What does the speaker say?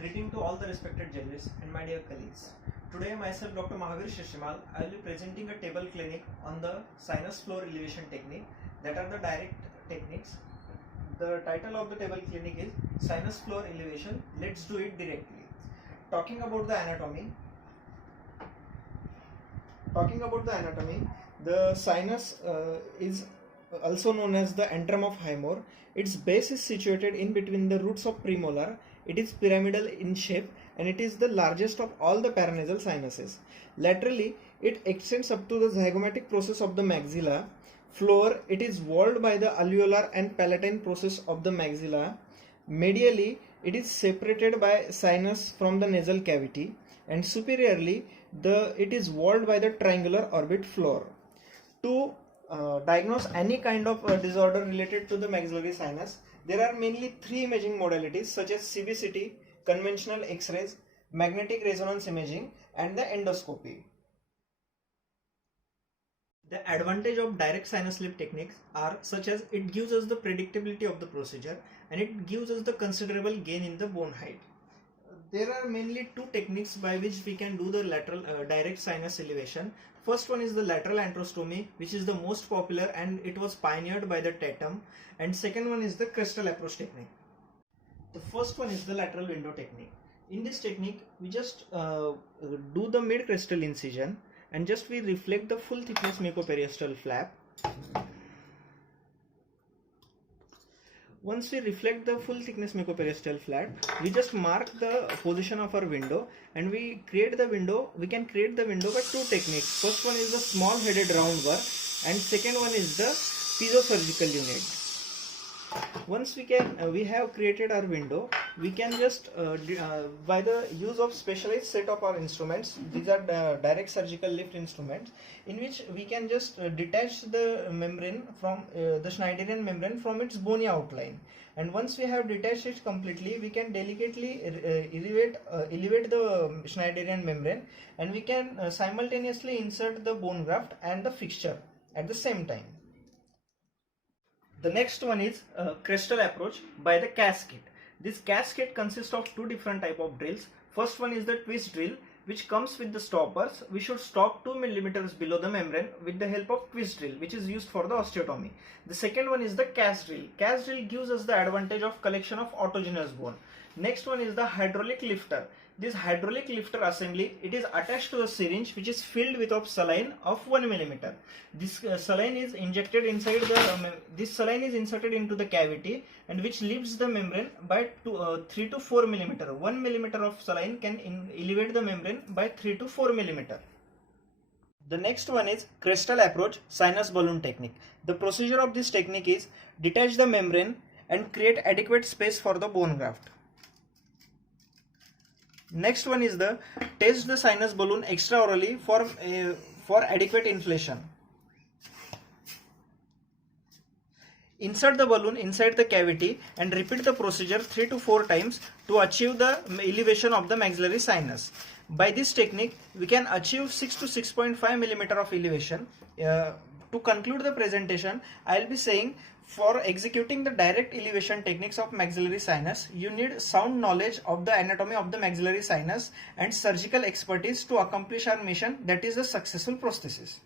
Greeting to all the respected judges and my dear colleagues. Today myself Dr. MAHAVIR SHRISHRIMAL, I will be presenting a table clinic on the sinus floor elevation technique, that are the direct techniques. The title of the table clinic is Sinus Floor Elevation. Let's do it directly. Talking about the anatomy, the sinus is also known as the antrum of Highmore. Its base is situated in between the roots of premolar. It is pyramidal in shape and it is the largest of all the paranasal sinuses. Laterally, it extends up to the zygomatic process of the maxilla. Floor, it is walled by the alveolar and palatine process of the maxilla. Medially, it is separated by sinus from the nasal cavity, and superiorly, it is walled by the triangular orbit floor. To diagnose any kind of disorder related to the maxillary sinus, there are mainly three imaging modalities such as CBCT, conventional X-rays, magnetic resonance imaging, and the endoscopy. The advantage of direct sinus lift techniques are such as it gives us the predictability of the procedure and it gives us the considerable gain in the bone height. There are mainly two techniques by which we can do the lateral direct sinus elevation. First one is the lateral antrostomy, which is the most popular and it was pioneered by the Tatum, and second one is the crestal approach technique. The first one is the lateral window technique. In this technique, we just do the mid crestal incision and just we reflect the full thickness mucoperiosteal flap. Once we reflect the full thickness mucoperiosteal flap, we just mark the position of our window and we create the window. We can create the window by two techniques. First one is the small headed round burr and second one is the piezosurgical unit. Once we have created our window, we can just by the use of specialized set of our instruments, these are the direct surgical lift instruments, in which we can just detach the membrane from the Schneiderian membrane from its bony outline, and once we have detached it completely, we can delicately elevate the Schneiderian membrane and we can simultaneously insert the bone graft and the fixture at the same time. The next one is crestal approach by the CAS kit. This CAS kit consists of two different type of drills. First one is the twist drill, which comes with the stoppers. We should stop 2 mm below the membrane with the help of twist drill, which is used for the osteotomy. The second one is the CAS drill. CAS drill gives us the advantage of collection of autogenous bone. Next one is the hydraulic lifter. This hydraulic lifter assembly, it is attached to the syringe which is filled with of saline of 1 mm. This saline is injected inside this saline is inserted into the cavity and which leaves the membrane by 3 to 4 mm. 1 mm of saline can elevate the membrane by 3 to 4 mm. The next one is crestal approach sinus balloon technique. The procedure of this technique is detach the membrane and create adequate space for the bone graft. Next one is the test the sinus balloon extraorally for adequate inflation. Insert the balloon inside the cavity and repeat the procedure 3 to 4 times to achieve the elevation of the maxillary sinus. By this technique, we can achieve 6 to 6.5 mm of elevation. To conclude the presentation, I will be saying, for executing the direct elevation techniques of maxillary sinus, you need sound knowledge of the anatomy of the maxillary sinus and surgical expertise to accomplish our mission, that is the successful prosthesis.